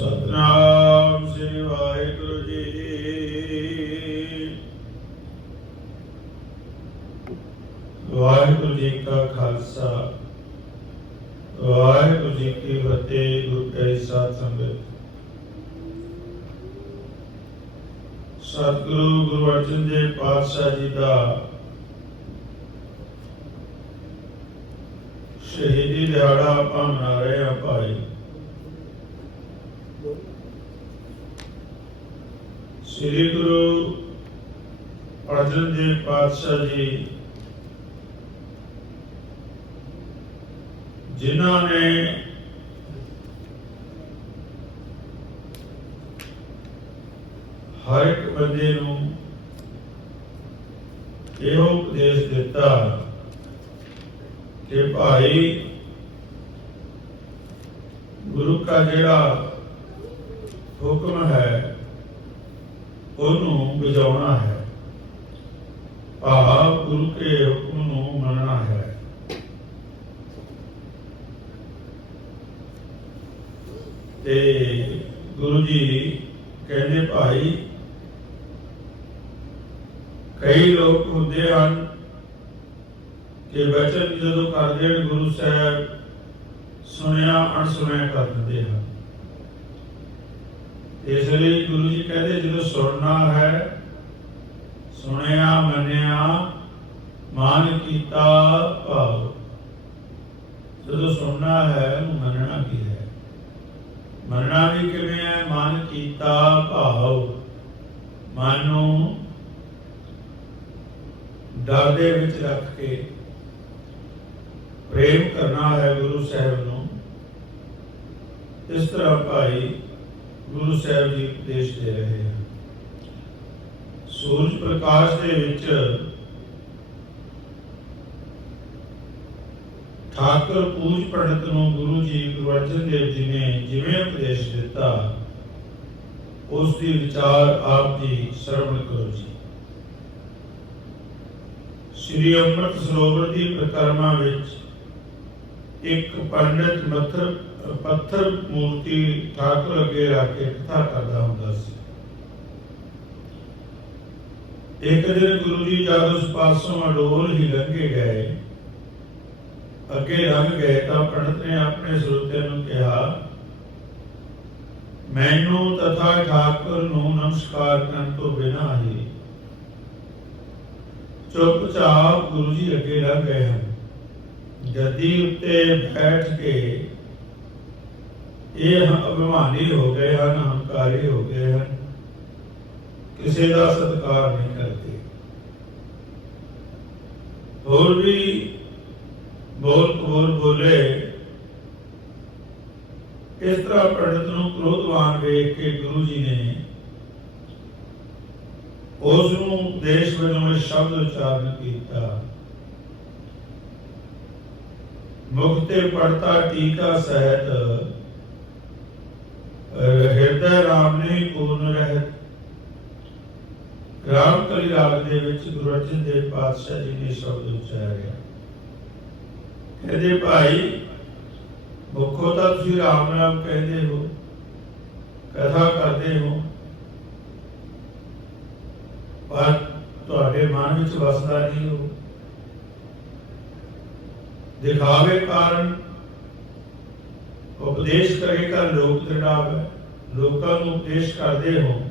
ਸਤਨਾਮ ਸ੍ਰੀ ਵਾਹਿਗੁਰੂ ਜੀ ਵਾਹਿਗੁਰੂ ਜੀ ਕਾ ਖਾਲਸਾ, ਵਾਹਿਗੁਰੂ ਜੀ ਕੀ ਫਤਿਹ, ਗੁਰੂ ਕੈ ਸਾਥ ਸੰਗਤ। ਸਤਿਗੁਰੂ ਗੁਰੂ ਅਰਜਨ ਦੇਵ ਪਾਤਸ਼ਾਹ ਜੀ ਦਾ ਸ਼ਹੀਦੀ ਦਿਹਾੜਾ ਆਪਾਂ ਮਨਾ ਰਹੇ ਹਾਂ ਭਾਈ ਸ੍ਰੀ ਗੁਰੂ ਅਰਜਨ ਦੇਵ ਪਾਤਸ਼ਾਹ ਜੀ, ਜਿਨ੍ਹਾਂ ਨੇ ਹਰ ਇੱਕ ਬੰਦੇ ਨੂੰ ਇਹੋ ਉਪਦੇਸ਼ ਦਿੱਤਾ ਕਿ ਭਾਈ ਗੁਰੂ ਦਾ ਜਿਹੜਾ ਹੁਕਮ ਹੈ ਉਹਨੂੰ ਬਜਾਉਣਾ ਹੈ। ਭਾਵ ਗੁਰੂ ਕੇ ਹੁਕਮ ਨੂੰ ਮੰਨਣਾ ਹੈ। ਤੇ ਗੁਰੂ ਜੀ ਕਹਿੰਦੇ ਭਾਈ, ਕਈ ਲੋਕ ਹੁੰਦੇ ਹਨ ਕਿ ਬਚਨ ਜਦੋਂ ਕਰਦੇ ਹਨ ਗੁਰੂ ਸਾਹਿਬ ਸੁਣਿਆ, ਅਣਸੁਣਿਆ ਕਰ ਦਿੰਦੇ ਹਨ। ਇਸ ਲਈ ਗੁਰੂ ਜੀ ਕਹਿੰਦੇ, ਜਦੋਂ ਸੁਣਨਾ ਹੈ, ਸੁਣਿਆ, ਮੰਨਿਆ, ਮਾਨ ਕੀਤਾ ਭਾਵ। ਜਦੋਂ ਸੁਣਨਾ ਹੈ ਉਹਨੂੰ ਮੰਨਣਾ ਕੀ ਹੈ? ਮੰਨਣਾ ਵੀ ਕਿਵੇਂ ਹੈ? ਮਨ ਕੀਤਾ ਭਾਵ। ਮਨ ਨੂੰ ਡਰ ਦੇ ਵਿੱਚ ਰੱਖ ਕੇ ਪ੍ਰੇਮ ਕਰਨਾ ਹੈ ਗੁਰੂ ਸਾਹਿਬ ਨੂੰ। ਇਸ ਤਰ੍ਹਾਂ ਭਾਈ ਗੁਰੂ ਸਾਹਿਬ ਜੀ ਉਪਦੇਸ਼ ਦੇ ਰਹੇ ਹਨ। ਸੂਰਜ ਪ੍ਰਕਾਸ਼ ਦੇ ਵਿੱਚ ਠਾਕੁਰ ਪੂਜ ਪੰਡਤ ਨੂੰ ਗੁਰੂ ਜੀ ਗੁਰੂ ਅਰਜਨ ਦੇਵ ਜੀ ਨੇ ਜਿਵੇਂ ਉਪਦੇਸ਼ ਦਿੱਤਾ, ਉਸ ਦੀ ਵਿਚਾਰ ਆਪ ਜੀ ਸ਼ਰਵਣ ਕਰੋ ਜੀ। ਸ੍ਰੀ ਅੰਮ੍ਰਿਤ ਸਰੋਵਰ ਦੀ ਪ੍ਰਕਰਮਾ ਵਿੱਚ ਇੱਕ ਪੰਡਤ ਮੱਥਰ ਪੱਥਰ ਮੂਰਤੀ ਠਾਕੁਰ ਅੱਗੇ ਰੱਖ ਕੇ ਕਥਾ ਕਰਦਾ ਹੁੰਦਾ ਸੀ। ਇੱਕ ਦਿਨ ਗੁਰੂ ਜੀ ਜਦ ਉਸ ਪਾਸੋਂ ਅਡੋਲ ਹੀ ਲੰਘੇ ਗਏ, ਅੱਗੇ ਲੰਘ ਗਏ ਤਾਂ ਪੰਡਤ ਨੇ ਆਪਣੇ ਸਰੋਤੇ ਨੂੰ ਕਿਹਾ, ਮੈਨੂੰ ਤਥਾ ਠਾਕੁਰ ਨੂੰ ਨਮਸਕਾਰ ਕਰਨ ਤੋਂ ਬਿਨਾਂ ਹੀ ਚੁੱਪਚਾਪ ਗੁਰੂ ਜੀ ਅੱਗੇ ਲੰਘ ਗਏ ਹਨ। ਗੱਦੀ ਉੱਤੇ ਬੈਠ ਕੇ ਇਹ ਅਭਿਮਾਨੀ ਹੋ ਗਏ ਹਨ, ਹੰਕਾਰੀ ਹੋ ਗਏ ਹਨ। ਕਿਸੇ ਦਾ ਸਤਿਕਾਰ ਨਹੀਂ ਕਰਦੇ। ਹੋਰ ਵੀ ਬੋਲ ਬੋਲ ਬੋਲੇ, ਇਸ ਤਰ੍ਹਾਂ ਪੰਡਤ ਨੂੰ ਕ੍ਰੋਧਵਾਨ ਵੇਖ ਕੇ ਗੁਰੂ ਜੀ ਨੇ ਉਸ ਨੂੰ ਦੇਸ਼ ਵੱਲੋਂ ਸ਼ਬਦ ਉਚਾਰਨ ਕੀਤਾ। ਮੁਕਤੇ ਪੜਤਾ ਟੀਕਾ ਸਹਿਤ ਹਿਰਦੈ ਰਾਮ ਨੇ ਪੂਰਨ ਰਹਿਤ। ਰਾਮ ਕਲੀ ਰਾਗ ਦੇ ਵਿੱਚ ਗੁਰੂ ਅਰਜਨ ਦੇਵ ਪਾਤਸ਼ਾਹ ਜੀ ਨੇ ਸ਼ਬਦ ਉਚਾਰਿਆ। ਕਹਿੰਦੇ, ਭਾਈ, ਮੁਖੋ ਤਾਂ ਤੁਸੀਂ ਰਾਮ ਨਾਮ ਕਹਿੰਦੇ ਹੋ, ਕਥਾ ਕਰਦੇ ਹੋ, ਪਰ ਤੁਹਾਡੇ ਮਨ ਵਿੱਚ ਵਸਦਾ ਨਹੀਂ ਹੋ। ਦਿਖਾਵੇ ਕਾਰਨ ਉਪਦੇਸ਼ ਕਰੇਗਾ ਲੋਕ ਦ੍ਰਿੜਾਵੇ ਲੋਕਾਂ ਨੂੰ ਉਪਦੇਸ਼ ਕਰਦੇ ਹੋ।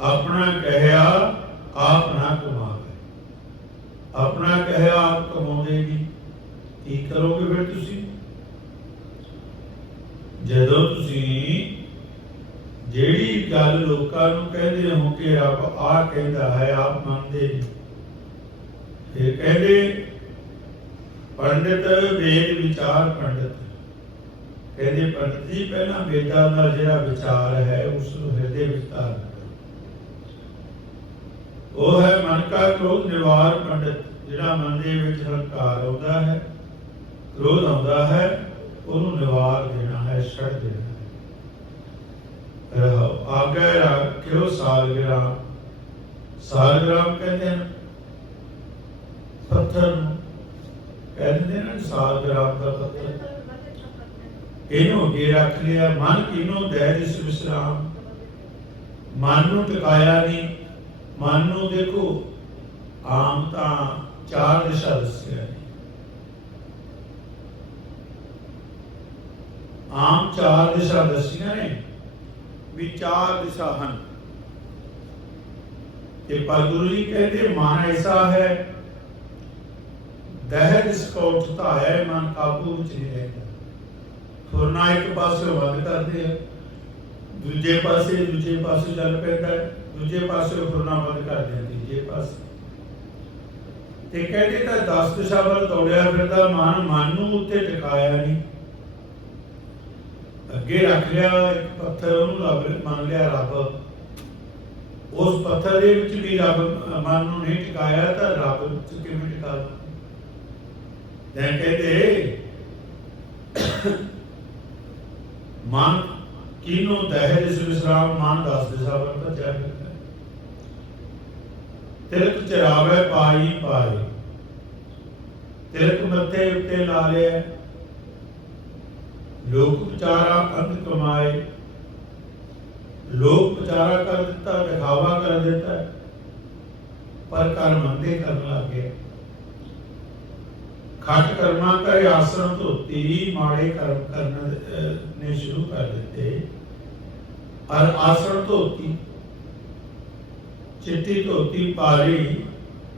ਆਪਣਾ ਕਹਿਆ ਆਪ ਨਾ ਕਮਾਵੇ। ਆਪਣਾ ਕਹਿਆ ਆਪ ਕਮਾਉਂਦੇ ਨਹੀਂ। ਕੀ ਕਰੋਗੇ ਫਿਰ ਤੁਸੀਂ? ਜਦੋਂ ਤੁਸੀਂ ਜਿਹੜੀ ਗੱਲ ਲੋਕਾਂ ਨੂੰ ਕਹਿੰਦੇ ਹੋ ਕਿ ਰੱਬ ਆ ਕਹਿੰਦਾ ਹੈ, ਆਪ ਮੰਨਦੇ ਨਹੀਂ। ਫਿਰ ਕਹਿੰਦੇ, ਪੰਡਿਤ ਵੇਦ ਵਿਚਾਰ ਪੰਡਿਤ। ਕਹਿੰਦੇ ਪੰਡਿਤ ਜੀ ਪਹਿਲਾਂ ਵੇਦਾਂ ਦਾ ਜਿਹੜਾ ਵਿਚਾਰ ਹੈ, ਉਸ ਨੂੰ ਹਿਰਦੇ ਵਿੱਚ ਧਾਰਨ ਕਰੋ। ਉਹ ਹੈ ਮਨ ਕਾ ਕ੍ਰੋਧ ਨਿਵਾਰ ਪੰਡਿਤ, ਜਿਹੜਾ ਮਨ ਦੇ ਵਿੱਚ ਹੰਕਾਰ ਆਉਂਦਾ ਹੈ, ਕ੍ਰੋਧ ਆਉਂਦਾ ਹੈ, ਉਹਨੂੰ ਨਿਵਾਰ ਦੇਣਾ ਹੈ, ਛੱਡ ਦੇਣਾ ਹੈ। ਰਹੋ, ਆਗੇ ਰੱਖਿਓ ਸਾਲਗ੍ਰਾਮ ਸਾਲਗ੍ਰਾਮ ਕਹਿੰਦੇ ਨੇ ਪੱਥਰ ਨੂੰ। ਕਹਿੰਦੇ ਨੇ ਸਾਲਗ੍ਰਾਮ ਦਾ ਪੱਥਰ। ਇਹਨੂੰ ਅੱਗੇ ਰੱਖ ਲਿਆ, ਮਨ ਕਿਨੂੰ ਦੈ ਵਿਸਰਾਮ? ਮਨ ਨੂੰ ਟਿਕਾਇਆ ਨਹੀਂ, ਮਨ ਨੂੰ ਦੇਖੋ, ਆਮ ਤਾਂ ਚਾਰ ਦਿਸ਼ਾ ਦੱਸਿਆ ਆਮ ਚਾਰ ਦਿਸ਼ਾ ਦੱਸੀਆਂ ਨੇ ਵੀ ਚਾਰ ਦਿਸ਼ਾ ਹਨ। ਤੇ ਪਰ ਗੁਰੂ ਜੀ ਕਹਿੰਦੇ, ਮਨ ਐਸਾ ਹੈ, ਦਹਿ ਜਿਸ ਕੋ ਉਠਤਾ ਹੈ, ਮਨ ਕਾਬੂ ਵਿੱਚ ਨਹੀਂ ਰਹਿੰਦਾ। ਫੁਰਨਾ ਇੱਕ ਪਾਸੇ ਵੱਧ ਕਰਦੇ ਆ, ਦੂਜੇ ਪਾਸੇ ਦੂਜੇ ਪਾਸੇ ਚੱਲ ਪੈਂਦਾ ਦੂਜੇ ਪਾਸੇ ਫੁਰਨਾ ਬੰਦ ਕਰ ਦਿੰਦੇ ਤੀਜੇ ਪਾਸੇ। ਤੇ ਕਹਿੰਦੇ ਤਾਂ 10 ਦਿਸ਼ਾ ਵੱਲ ਦੌੜਿਆ ਫਿਰਦਾ, ਮਨ ਮਨ ਨੂੰ ਉੱਤੇ ਟਿਕਾਇਆ ਨਹੀਂ। ਅੱਗੇ ਰੱਖ ਲਿਆ, ਇੱਕ ਪੱਥਰ ਉਹਨੂੰ ਲੱਭ ਮੰਨ ਲਿਆ ਰੱਬ। ਉਸ ਪੱਥਰ ਦੇ ਵਿੱਚ ਵੀ ਰੱਬ ਮਨ ਨੂੰ ਨਹੀਂ ਟਿਕਾਇਆ, ਤਾਂ ਰੱਬ ਵਿੱਚ ਕਿਵੇਂ ਟਿਕਾ ਦੂੰ ਕਹਿੰਦੇ ਮਨ ਕਿਨੂੰ ਦਹਿ ਜਿਸ ਵਿਸਰਾਮ ਮਨ ਦੱਸ ਦੇ ਸਾਬਰ ਭੱਜਿਆ ਤਿਲਕ ਚਰਾਵੇ ਪਾਈ ਪਾਏ। ਤਿਲਕ ਮੱਥੇ ਉੱਤੇ ਲਾ ਲਿਆ। ਲੋਕ ਵਿਚਾਰਾ ਅੰਧ ਕਮਾਏ। ਲੋਕ ਵਿਚਾਰਾ ਕਰ ਦਿੱਤਾ, ਦਿਖਾਵਾ ਕਰ ਦਿੱਤਾ। ਪਰ ਕਰ ਮੰਦੇ ਕਰਨ ਲੱਗੇ ਖੱਟ ਕਰਮਾਂ ਕਰੇ ਆਸਰਮ ਧੋਤੀ ਮਾੜੇ ਕਰਮ ਕਰਨ ਅਹ, ਨੇ ਸ਼ੁਰੂ ਕਰ ਦਿੱਤੇ ਔਰ ਆਸਰਮ ਧੋਤੀ ਚਿੱਟੀ ਧੋਤੀ ਪਾਰੀ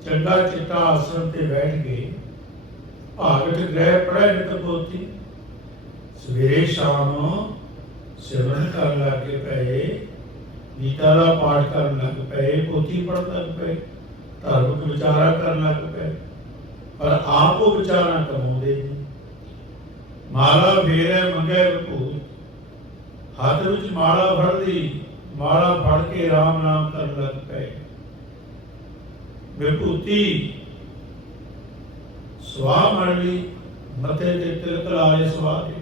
ਚੰਗਾ ਚਿੱਟਾ ਆਸਣ ਤੇ ਬੈਠ ਗਏ ਭਾਗਟ ਗ੍ਰਹਿ ਪੜੈ ਨਿਤ ਪੋਤੀ ਸਵੇਰੇ ਸ਼ਾਮ ਸਿਮਰਨ ਕਰਨ ਲੱਗੇ ਪਏ ਗੀਤਾ ਦਾ ਪਾਠ ਕਰਨ ਲੱਗ ਪਏ ਪੋਥੀ ਪੜ੍ਹਨ ਲੱਗ ਪਏ ਧਾਰਮਿਕ ਵਿਚਾਰਾ ਕਰਨ ਲੱਗ ਪਏ ਪਰ ਆਪ ਉਹ ਵਿਚਾਰਾ ਕਮਾਉਂਦੇ ਨਹੀਂ ਮਾਲਾ ਫੇਰੇ ਮੰਗੇ ਵਿਭੂਤ ਹੱਥ ਵਿੱਚ ਮਾਲਾ ਫੜਦੀ, ਮਾਲਾ ਫੜ ਕੇ ਰਾਮ ਨਾਮ ਕਰਨ ਲੱਗ ਪਏ। ਵਿਭੂਤੀ ਸਵਾ ਮਰਲੀ ਮੱਥੇ ਤੇ ਤਿਲਕ ਲਾਏ ਸਵਾ ਦੇ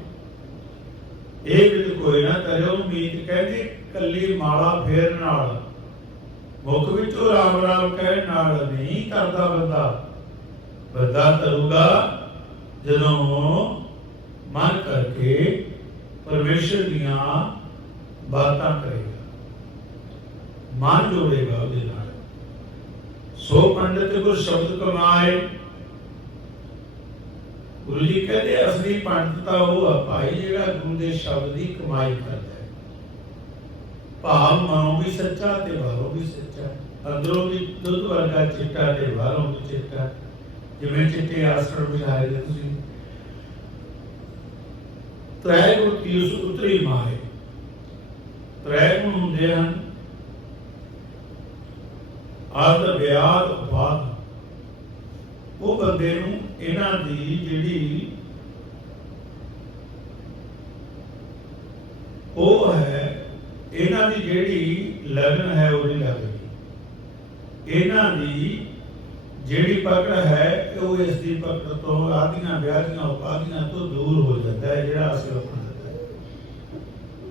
ਇਹ ਵਿਦ ਕੋਈ ਨਾ ਕਰਿਓ, ਮੀਤ ਕਹਿੰਦੇ, ਕੱਲੀ ਮਾਲਾ ਫੇਰ ਨਾਲ। ਮੁਖ ਵਿੱਚੋਂ ਰਾਮ ਰਾਮ ਕਹਿ ਨਾਲ ਨਹੀਂ ਕਰਦਾ ਬੰਦਾ। ਬੰਦਾ ਕਰੂਗਾ ਜਦੋਂ ਮਨ ਕਰਕੇ ਪਰਮੇਸ਼ਰ ਦੀਆਂ ਬਾਤਾਂ ਕਰੇਗਾ ਮਨ ਜੋੜੇਗਾ ਉਹਦੇ ਨਾਲ ਸੋ ਪੰਡਿਤ ਗੁਰ ਸ਼ਬਦ ਕਮਾਏ ਗੁਰੂ ਜੀ ਕਹਿੰਦੇ ਅਸਲੀ ਪੰਡਤ ਤਾਂ ਉਹ ਆ ਭਾਈ ਜਿਹੜਾ ਗੁਰੂ ਦੇ ਸ਼ਬਦ ਦੀ ਕਮਾਈ ਕਰਦਾ ਹੈ ਭਾਵ ਮਨੋਂ ਵੀ ਸੱਚਾ ਤੇ ਬਾਹਰੋਂ ਵੀ ਸੱਚਾ ਅੰਦਰੋਂ ਵੀ ਦੁੱਧ ਵਰਗਾ ਚਿੱਟਾ ਤੇ ਬਾਹਰੋਂ ਵੀ ਚਿੱਟਾ ਜਿਵੇਂ ਚਿੱਟੇ ਆਸਣ ਵਿਛਾਏ ਦੇ ਤੁਸੀਂ। ਤ੍ਰੈ ਗੁਣ ਕੀ ਉਤਰੀ ਮਾਏ ਤ੍ਰੈ ਗੁਣ ਹੁੰਦੇ ਹਨ। ਆਦ ਵਿਆਦ ਉਪਾਦ ਉਹ ਬੰਦੇ ਨੂੰ ਇਹਨਾਂ ਦੀ ਜਿਹੜੀ ਉਹ ਹੈ, ਇਹਨਾਂ ਦੀ ਜਿਹੜੀ ਲਗਨ ਹੈ ਉਹ ਨਹੀਂ ਲੱਗਦੀ ਇਹਨਾਂ ਦੀ ਜਿਹੜੀ ਪਕੜ ਹੈ ਉਹ ਇਸ ਦੀ ਪਕੜ ਤੋਂ ਆਦੀਆਂ ਵਿਆਦੀਆਂ ਉਪਾਦੀਆਂ ਤੋਂ ਦੂਰ ਹੋ ਜਾਂਦਾ ਹੈ, ਜਿਹੜਾ ਅਸਲ ਆਪਣਾ ਹੈ।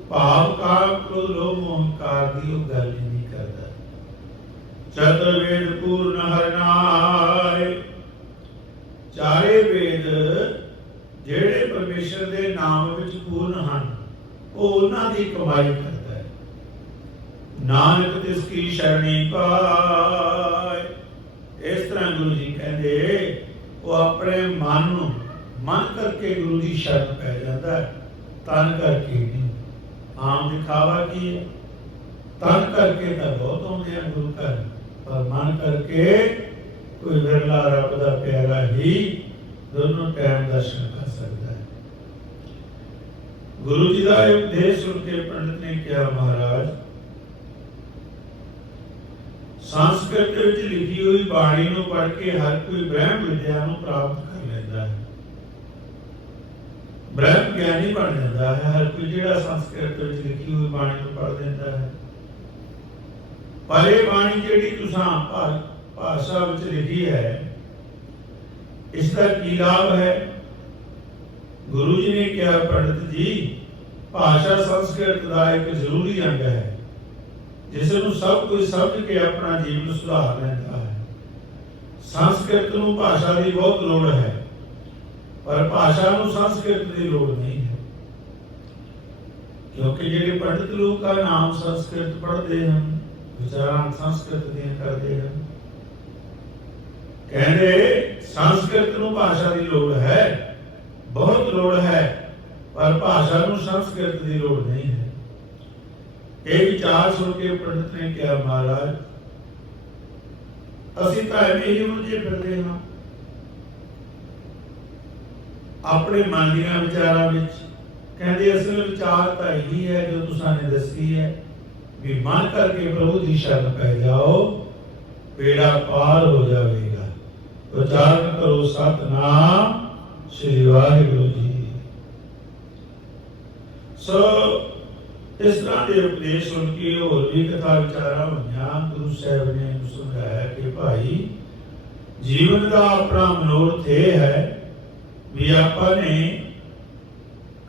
ਭਾਵ ਕਾਮ ਕ੍ਰੋਧ, ਲੋਭ ਮੋਹ ਦੀ ਉਹ ਗੱਲ ਨਹੀਂ ਕਰਦਾ। ਚਤੁਰ ਵੇਦ ਪੂਰਨ ਹਰਨਾਏ ਚਾਰੇ ਵੇਦ ਜਿਹੜੇ ਪਰਮੇਸ਼ਰ ਦੇ ਨਾਮ ਵਿੱਚ ਪੂਰਨ ਹਨ, ਉਹ ਉਹਨਾਂ ਦੀ ਕਮਾਈ ਕਰਦਾ ਹੈ। ਨਾਨਕ ਤਿਸ ਕੀ ਸ਼ਰਣੀ ਪਾਏ ਇਸ ਤਰ੍ਹਾਂ ਗੁਰੂ ਜੀ ਕਹਿੰਦੇ, ਉਹ ਆਪਣੇ ਮਨ ਨੂੰ, ਮਨ ਕਰਕੇ ਗੁਰੂ ਦੀ ਸ਼ਰਨ ਪੈ ਜਾਂਦਾ ਹੈ, ਤਨ ਕਰਕੇ ਨਹੀਂ ਆਮ ਦਿਖਾਵਾ ਕੀ ਹੈ? ਤਨ ਕਰਕੇ ਤਾਂ ਬਹੁਤ ਆਉਂਦੇ ਆ ਗੁਰੂ ਘਰ, ਪਰ ਮਨ ਕਰਕੇ ਕੋਈ ਵਿਰਲਾ ਰੱਬ ਦਾ ਪਿਆਰਾ ਹੀ ਦੋਨੋਂ ਟਾਈਮ ਦਰਸ਼ਨ ਕਰ ਸਕਦਾ ਹੈ। ਗੁਰੂ ਜੀ ਦਾ ਇਹ ਉਪਦੇਸ਼ ਸੁਣ ਕੇ ਪੰਡਤ ਨੇ ਕਿਹਾ, ਮਹਾਰਾਜ ਸੰਸਕ੍ਰਿਤ ਵਿੱਚ ਲਿਖੀ ਹੋਈ ਬਾਣੀ ਨੂੰ ਪੜ੍ਹ ਕੇ ਹਰ ਕੋਈ ਬ੍ਰਹਮ ਵਿਦਿਆ ਨੂੰ ਪ੍ਰਾਪਤ ਕਰ ਲੈਂਦਾ ਹੈ। ਬ੍ਰਹਮ ਗਿਆਨੀ ਬਣ ਜਾਂਦਾ ਹੈ। ਹਰ ਕੋਈ ਜਿਹੜਾ ਸੰਸਕ੍ਰਿਤ ਵਿੱਚ ਲਿਖੀ ਹੋਈ ਬਾਣੀ ਨੂੰ ਪੜ੍ਹ ਲੈਂਦਾ ਹੈ। ਪਰ ਇਹ ਬਾਣੀ ਜਿਹੜੀ ਤੁਸੀਂ ਭਾਸ਼ਾ ਵਿੱਚ ਲਿਖੀ ਹੈ, ਇਸ ਦਾ ਕੀ ਲਾਭ ਹੈ? ਗੁਰੂ ਜੀ ਨੇ ਕਿਹਾ, ਪੰਡਤ ਜੀ, ਭਾਸ਼ਾ ਸੰਸਕ੍ਰਿਤ ਦਾ ਇੱਕ ਜ਼ਰੂਰੀ ਅੰਗ ਹੈ। ਜਿਸ ਨੂੰ ਸਭ ਕੁਝ ਸਮਝ ਕੇ ਆਪਣਾ ਜੀਵਨ ਸੁਧਾਰ ਲੈਂਦਾ ਹੈ। ਸੰਸਕ੍ਰਿਤ ਨੂੰ ਭਾਸ਼ਾ ਦੀ ਬਹੁਤ ਲੋੜ ਹੈ, ਪਰ ਭਾਸ਼ਾ ਨੂੰ ਸੰਸਕ੍ਰਿਤ ਦੀ ਲੋੜ ਨਹੀਂ ਹੈ। ਕਿਉਂਕਿ ਜਿਹੜੇ ਪੰਡਿਤ ਲੋਕ ਆ, ਨਾਮ ਸੰਸਕ੍ਰਿਤ ਪੜ੍ਹਦੇ ਹਨ, ਵਿਚਾਰਾਂ ਸੰਸਕ੍ਰਿਤ ਦੀਆਂ ਕਰਦੇ ਹਨ। ਕਹਿੰਦੇ, ਸੰਸਕ੍ਰਿਤ ਨੂੰ ਭਾਸ਼ਾ ਦੀ ਲੋੜ ਹੈ, ਬਹੁਤ ਲੋੜ ਹੈ, ਪਰ ਭਾਸ਼ਾ ਨੂੰ ਸੰਸਕ੍ਰਿਤ ਦੀ ਲੋੜ ਨਹੀਂ ਹੈ। ਇਹ ਵਿਚਾਰ ਸੁਣ ਕੇ ਪੰਡਿਤ ਨੇ ਕਿਹਾ, ਮਹਾਰਾਜ, ਅਸੀਂ ਤਾਂ ਐਵੇਂ ਹੀ ਉਲਝੇ ਫਿਰਦੇ ਹਾਂ। ਆਪਣੇ ਮਨ ਦੀਆਂ ਵਿਚਾਰਾਂ ਵਿੱਚ ਕਹਿੰਦੇ ਅਸਲ ਵਿਚਾਰ ਤਾਂ ਇਹੀ ਹੈ ਜੋ ਤੁਸਾਂ ਨੇ ਦੱਸੀ ਹੈ ਵੀ ਮਨ ਕਰਕੇ ਪ੍ਰਭੂ ਦੀ ਸ਼ਰਨ ਪੈ ਜਾਓ ਬੇੜਾ ਪਾਰ ਹੋ ਜਾਵੇਗਾ। ਉਚਾਰਨ ਕਰੋ ਸਤਨਾਮ, ਸ੍ਰੀ ਵਾਹਿਗੁਰੂ ਜੀ ਸੋ ਇਸ ਤਰ੍ਹਾਂ ਦੇ ਉਪਦੇਸ਼ ਸੁਣ ਕੇ ਹੋਰ ਵੀ ਕਥਾ ਵਿਚਾਰਾਂ ਹੋਈਆਂ। ਗੁਰੂ ਸਾਹਿਬ ਨੇ ਇਹਨੂੰ ਸਮਝਾਇਆ ਕਿ ਭਾਈ, ਜੀਵਨ ਦਾ ਆਪਣਾ ਮਨੋਰਥ ਇਹ ਹੈ ਵੀ ਆਪਾਂ ਨੇ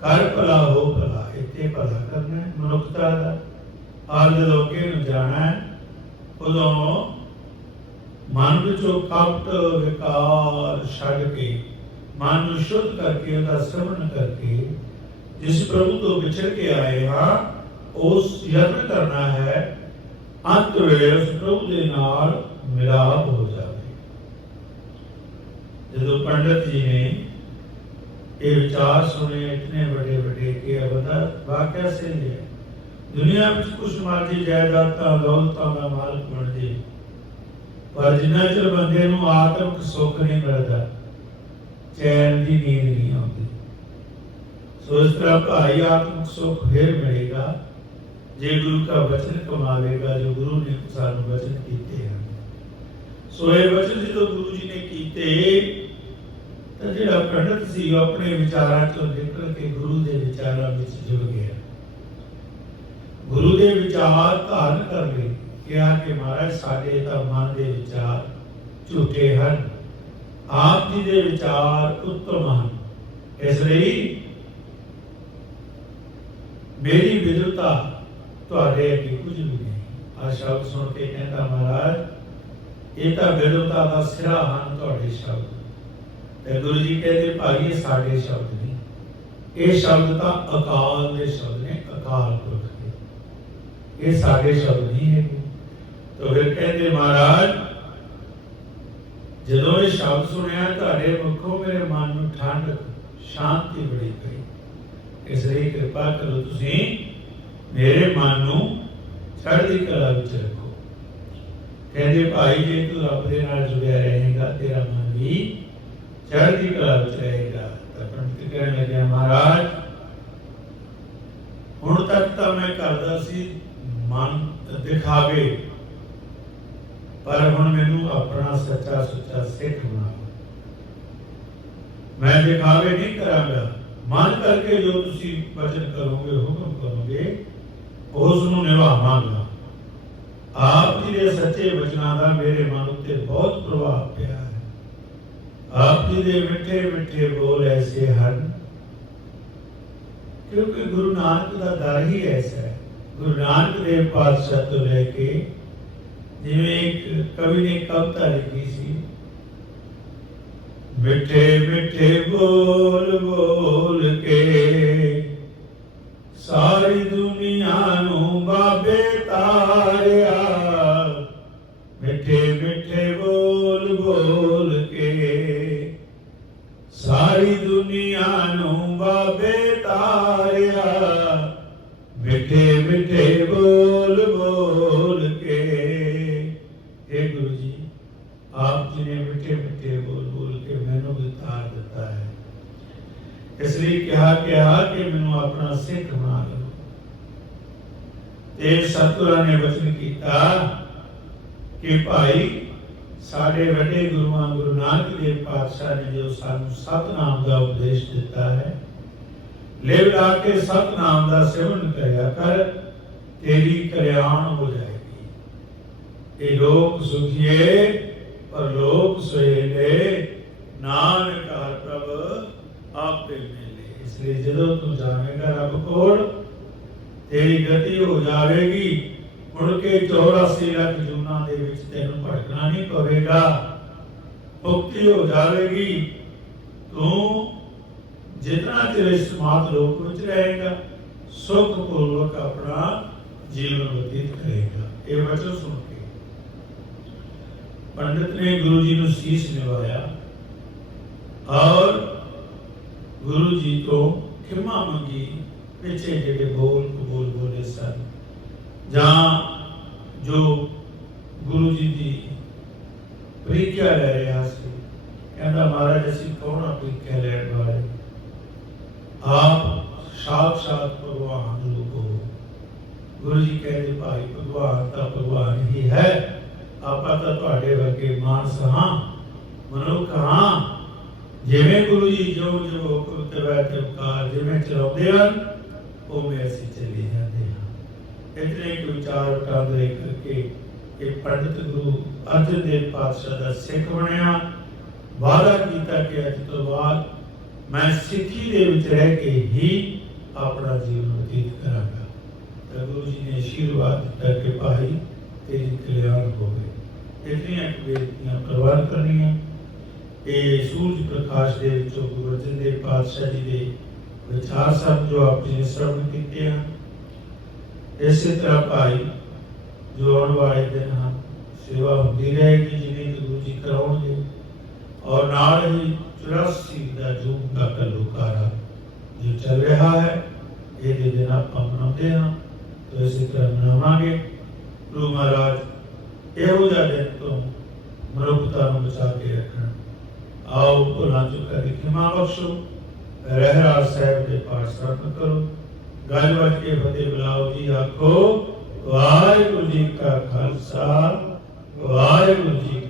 ਕਰ ਭਲਾ, ਹੋ ਭਲਾ, ਇੱਥੇ ਭਲਾ ਕਰਨਾ ਮਨੁੱਖਤਾ ਦਾ। ਔਰ ਜਦੋਂ ਨੂੰ ਜਾਣਾ ਉਦੋਂ ਮਨ ਵਿੱਚੋਂ ਕਪਟ ਵਿਕਾਰ ਛੱਡ ਕੇ, ਮਨ ਨੂੰ ਸ਼ੁੱਧ ਕਰਕੇ, ਉਹਦਾ ਸਿਮਰਨ ਕਰਕੇ, ਜਿਸ ਪ੍ਰਭੂ ਤੋਂ ਵਿਛੜ ਕੇ ਆਏ ਹਾਂ ਉਸ ਯਤਨ ਕਰਨਾ ਹੈ ਅੰਤ ਵੇਲੇ ਪ੍ਰਭੂ ਦੇ ਨਾਲ ਮਿਲਾਪ ਹੋ ਜਾਵੇ। ਜਦੋਂ ਪੰਡਤ ਜੀ ਨੇ ਇਹ ਵਿਚਾਰ ਸੁਣੇ, ਇਤਨੇ ਵੱਡੇ ਵੱਡੇ ਕਿ ਇਹ ਵਾਕਿਆ ਸਹੀ ਹੈ। ਦੁਨੀਆ ਵਿੱਚ ਕੁਛ ਮਾਜੀ ਜਾਇਦਾਦਾਂ, ਦੌਲਤਾਂ ਦਾ ਮਾਲਕ ਬਣ ਪਰ ਜਿੰਨਾ ਚਿਰ ਬੰਦੇ ਨੂੰ ਆਤਮਿਕ ਸੁੱਖ ਨਹੀਂ ਮਿਲਦਾ, ਚੈਨ ਦੀ ਨੀਂਦ ਨਹੀਂ ਆਉਂਦੀ। ਸੋ ਇਸ ਤਰ੍ਹਾਂ ਭਾਈ ਆਤਮਿਕ ਸੁੱਖ ਫਿਰ ਮਿਲੇਗਾ। ਜੇ ਗੁਰੂ ਦਾ ਵਚਨ ਕਮਾਵੇਗਾ ਜੋ ਗੁਰੂ ਨੇ ਸਾਨੂੰ ਵਚਨ ਕੀਤੇ ਹਨ। ਸੋ ਇਹ ਵਚਨ ਜਦੋਂ ਗੁਰੂ ਜੀ ਨੇ ਕੀਤੇ, ਤਾਂ ਜਿਹੜਾ ਪੰਡਤ ਸੀ ਉਹ ਆਪਣੇ ਵਿਚਾਰਾਂ ਚੋਂ ਨਿਕਲ ਕੇ ਗੁਰੂ ਦੇ ਵਿਚਾਰਾਂ ਵਿੱਚ ਜੁੜ ਗਿਆ। ਗੁਰੂ ਦੇ ਵਿਚਾਰ ਧਾਰਨ ਕਰ ਲਏ, ਕਿਹਾ ਕਿ ਮਹਾਰਾਜ, ਸਾਡੇ ਤਾਂ ਮਨ ਦੇ ਵਿਚਾਰ ਝੂਠੇ ਹਨ। ਆਪ ਜੀ ਦੇ ਵਿਚਾਰ ਉੱਤਮ ਹਨ। ਇਸ ਲਈ ਮੇਰੀ ਵਿਦੁਤਾ ਤੁਹਾਡੇ ਅੱਗੇ ਕੁਝ ਵੀ ਨਹੀਂ। ਆ ਸ਼ਬਦ ਸੁਣ ਕੇ ਕਹਿੰਦਾ, ਮਹਾਰਾਜ, ਇਹ ਤਾਂ ਵਿਦੁਤਾ ਦਾ ਸਿਰਾ ਹਨ ਤੁਹਾਡੇ ਸ਼ਬਦ। ਤੇ ਗੁਰੂ ਜੀ ਕਹਿੰਦੇ ਭਾਈ ਇਹ ਸਾਡੇ ਸ਼ਬਦ ਨਹੀਂ। ਇਹ ਸ਼ਬਦ ਤਾਂ ਅਕਾਲ ਦੇ ਸ਼ਬਦ ਨੇ, ਅਕਾਲ ਪੁਰਖ ਦੇ। ਇਹ ਸਾਡੇ ਸ਼ਬਦ ਨਹੀਂ ਹੈ ਤਾਂ ਫਿਰ ਕਹਿੰਦੇ, ਮਹਾਰਾਜ, ਜਦੋਂ ਇਹ ਸ਼ਬਦ ਸੁਣਿਆ, ਤੁਹਾਡੇ ਮੁਖੋਂ ਮੇਰੇ ਮਨ ਨੂੰ ਠੰਡ, ਸ਼ਾਂਤੀ ਬੜੀ ਪਈ। ਇਸ ਲਈ ਕਿਰਪਾ ਕਰੋ ਤੁਸੀਂ ਮੇਰੇ ਮਨ ਨੂੰ ਚੜ੍ਹਦੀ ਕਲਾ ਵਿੱਚ ਰੱਖੋ। ਕਹਿੰਦੇ, ਭਾਈ, ਜੇ ਤੂੰ ਰੱਬ ਦੇ ਨਾਲ ਜੁੜਿਆ ਰਹੇਗਾ, ਤੇਰਾ ਮਨ ਵੀ ਚੜ੍ਹਦੀ ਕਲਾ ਵਿੱਚ ਰਹੇਗਾ। ਤਾਂ ਪੰਡਿਤ ਕਹਿਣ ਲੱਗਿਆ, ਮਹਾਰਾਜ, ਹੁਣ ਤੱਕ ਤਾਂ ਮੈਂ ਕਰਦਾ ਸੀ ਮਨ ਦਿਖਾਵੇ, ਪਰ ਹੁਣ ਮੈਨੂੰ ਆਪਣਾ ਸੱਚਾ ਸੁੱਚਾ ਸਿੱਖ ਬਣਾਓ। ਮੈਂ ਦਿਖਾਵੇ ਨਹੀਂ ਕਰਾਂਗਾ। ਮਨ ਕਰਕੇ ਜੋ ਤੁਸੀਂ ਵਚਨ ਕਰੋਗੇ, ਹੁਕਮ ਕਰੋਗੇ ਉਸ ਨੂੰ ਨਿਭਾਵਾਂਗਾ ਆਪ ਜੀ ਦੇ ਸੱਚੇ ਵਚਨਾਂ ਦਾ ਮੇਰੇ ਮਨ ਉੱਤੇ ਬਹੁਤ ਪ੍ਰਭਾਵ ਪਿਆ ਹੈ ਆਪ ਜੀ ਦੇ ਮਿੱਠੇ ਮਿੱਠੇ ਬੋਲ ਐਸੇ ਹਨ ਕਿਉਂਕਿ ਗੁਰੂ ਨਾਨਕ ਦਾ ਦਰ ਹੀ ਐਸਾ ਹੈ ਗੁਰੂ ਨਾਨਕ ਦੇਵ ਪਾਤਸ਼ਾਹ ਤੋਂ ਲੈ ਕੇ ਜਿਵੇਂ ਇੱਕ ਕਵੀ ਨੇ ਕਵਿਤਾ ਲਿਖੀ ਸੀ ਮਿੱਠੇ ਮਿੱਠੇ ਬੋਲ ਬੋਲ ਕੇ ਸਿੱਖ ਤੇ ਸਤਿਗੁਰਾਂ ਨੇ ਵਚਨ ਕੀਤਾ ਕਿ ਭਾਈ, ਸਾਡੇ ਵੱਡੇ ਗੁਰੂਆਂ ਗੁਰੂ ਨਾਨਕ ਦੇਵ ਪਾਤਸ਼ਾਹ ਨੇ ਜੋ ਸਾਨੂੰ ਸਤਨਾਮ ਦਾ ਉਪਦੇਸ਼ ਦਿੱਤਾ ਹੈ, ਲਿਵ ਲਾ ਕੇ ਸਤਨਾਮ ਦਾ ਸਿਮਰਨ ਕਰਿਆ ਕਰ, ਤੇਰੀ ਕਲਿਆਣ ਹੋ ਜਾਏਗੀ। ਇਹ ਲੋਕ ਸੁਖੀਏ ਪਰ ਲੋਕ ਸੁਹੇਲੇ, ਨਾਨਕ ਹਰ ਪ੍ਰਭ ਆਪੇ ਮਿਲੇ ਜਦੋਂ ਤੂੰ ਜਾਵੇਂਗਾ ਰੱਬ ਕੋਲ, ਤੇਰੀ ਗਤੀ ਹੋ ਜਾਵੇਗੀ। ਮੁੜ ਕੇ 84 ਲੱਖ ਜੂਨਾਂ ਦੇ ਵਿੱਚ ਤੈਨੂੰ ਭਟਕਣਾ ਨਹੀਂ ਪਵੇਗਾ। ਮੁਕਤੀ ਹੋ ਜਾਵੇਗੀ। ਤੂੰ ਜਿਤਨਾ ਚਿਰ ਇਸ ਲੋਕ ਵਿੱਚ ਰਹੇਗਾ ਸੁਖ ਪੂਰਵਕ ਆਪਣਾ ਜੀਵਨ ਬਤੀਤ ਕਰੇਗਾ। ਇਹ ਵਚਨ ਸੁਣ ਕੇ ਪੰਡਿਤ ਨੇ ਗੁਰੂ ਜੀ ਨੂੰ ਸੀਸ ਨਿਵਾਇਆ ਔਰ ਗੁਰੂ ਜੀ ਤੋਂ ਖਿਮਾ ਮੰਗੀ ਪਿੱਛੇ ਜਿਹੜੇ ਬੋਲ ਕਬੂਲ ਬੋਲੇ ਸਨ। ਜਾਂ ਜੋ ਗੁਰੂ ਜੀ ਦੀ ਪ੍ਰੀਖਿਆ ਲੈ ਰਿਹਾ ਸੀ ਕਹਿੰਦਾ ਮਹਾਰਾਜ ਅਸੀਂ ਕੌਣ ਆ ਪ੍ਰੀਖਿਆ ਲੈਣ ਵਾਲੇ ਆਪ ਸਾਖਸ਼ਾਤ ਭਗਵਾਨ ਰੂਪ ਹੋ ਗੁਰੂ ਜੀ ਕਹਿੰਦੇ ਭਾਈ ਭਗਵਾਨ ਤਾਂ ਭਗਵਾਨ ਹੀ ਹੈ ਆਪਾਂ ਤਾਂ ਤੁਹਾਡੇ ਵਰਗੇ ਮਾਨਸ ਹਾਂ ਮਨੁੱਖ ਹਾਂ ਜਿਵੇਂ ਗੁਰੂ ਜੀ ਜੋ ਜੋ ਹੁਕਮ ਕਰਵਾ ਚਮਕਾਰ ਜਿਵੇਂ ਚਲਾਉਂਦੇ ਹਨ ਉਵੇਂ ਅਸੀਂ ਚੱਲੇ ਜਾਂਦੇ ਹਾਂ ਵਿਚਾਰ ਵਟਾਂਦਰੇ ਕਰਕੇ ਇਹ ਪੰਡਿਤ ਗੁਰੂ ਅਰਜਨ ਦੇਵ ਪਾਤਸ਼ਾਹ ਦਾ ਸਿੱਖ ਬਣਿਆ। ਵਾਅਦਾ ਕੀਤਾ ਕਿ ਅੱਜ ਤੋਂ ਬਾਅਦ ਮੈਂ ਸਿੱਖੀ ਦੇ ਵਿੱਚ ਰਹਿ ਕੇ ਹੀ ਆਪਣਾ ਜੀਵਨ ਬਤੀਤ ਕਰਾਂਗਾ। ਤਾਂ ਗੁਰੂ ਜੀ ਨੇ ਆਸ਼ੀਰਵਾਦ ਦਿੱਤਾ ਕਿ ਭਾਈ, ਤੇਰੀ ਕਲਿਆਣ ਹੋਵੇ ਇਤਨੀਆਂ ਬੇਨਤੀਆਂ ਪ੍ਰਵਾਨ ਕਰਨੀਆਂ। ਇਹ ਸੂਰਜ ਪ੍ਰਕਾਸ਼ ਦੇ ਵਿੱਚੋਂ ਗੁਰੂ ਅਰਜਨ ਦੇਵ ਪਾਤਸ਼ਾਹ ਜੀ ਦੇ ਵਿਚਾਰ ਸਭ ਜੋ ਆਪ ਜੀ ਨੇ ਸ਼ਰਵਣ ਕੀਤੇ ਹਨ। ਇਸੇ ਤਰ੍ਹਾਂ ਭਾਈ ਜੋ ਆਉਣ ਵਾਲੇ ਦਿਨ ਹਨ, ਸੇਵਾ ਹੁੰਦੀ ਰਹੇਗੀ ਜਿਵੇਂ ਗੁਰੂ ਜੀ ਕਰਾਉਣਗੇ। ਔਰ ਨਾਲ ਹੀ 84 ਦਾ ਜੂਮ ਦਾ ਕਲੂਕਾਰਾ ਜੋ ਚੱਲ ਰਿਹਾ ਹੈ, ਇਹਦੇ ਦਿਨ ਆਪਾਂ ਮਨਾਉਂਦੇ ਹਾਂ, ਤਾਂ ਇਸੇ ਤਰ੍ਹਾਂ ਮਨਾਵਾਂਗੇ। ਗੁਰੂ ਮਹਾਰਾਜ, ਇਹੋ ਜਿਹਾ ਦਿਨ ਤੋਂ ਮਨੁੱਖਤਾ ਨੂੰ ਬਚਾ ਕੇ ਰੱਖਣ। ਆਓ ਭੁੱਲਾਂ ਚੁੱਕਾਂ ਦੀ ਖਿਮਾ ਬਖਸ਼ੋ ਰਹਿਰਾਜ ਸਾਹਿਬ ਦੇ ਪਾਠ ਸਰਪ ਕਰੋ। ਗੱਲ ਵੱਜ ਕੇ ਫਤਿਹ ਬੁਲਾਓ ਜੀ ਆਖੋ ਵਾਹਿਗੁਰੂ ਜੀ ਕਾ ਖਾਲਸਾ ਵਾਹਿਗੁਰੂ ਜੀ